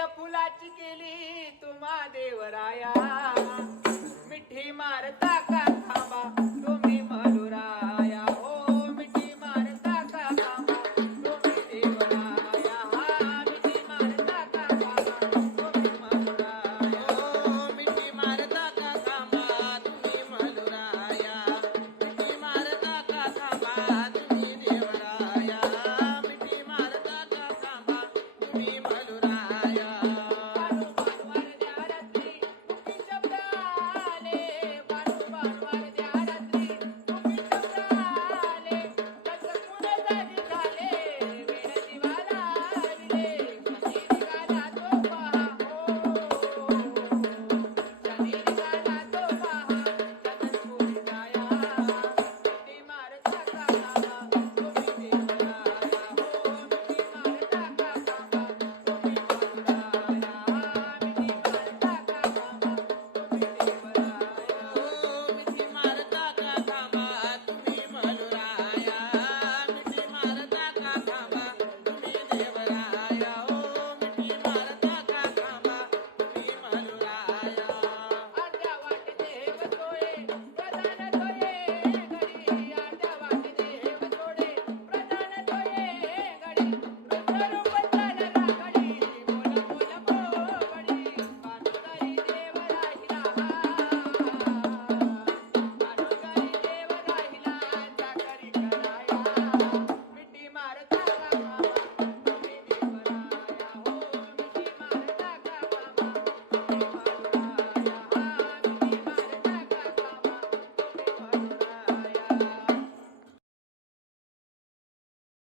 फुलाची केली तुम्हा देवराया.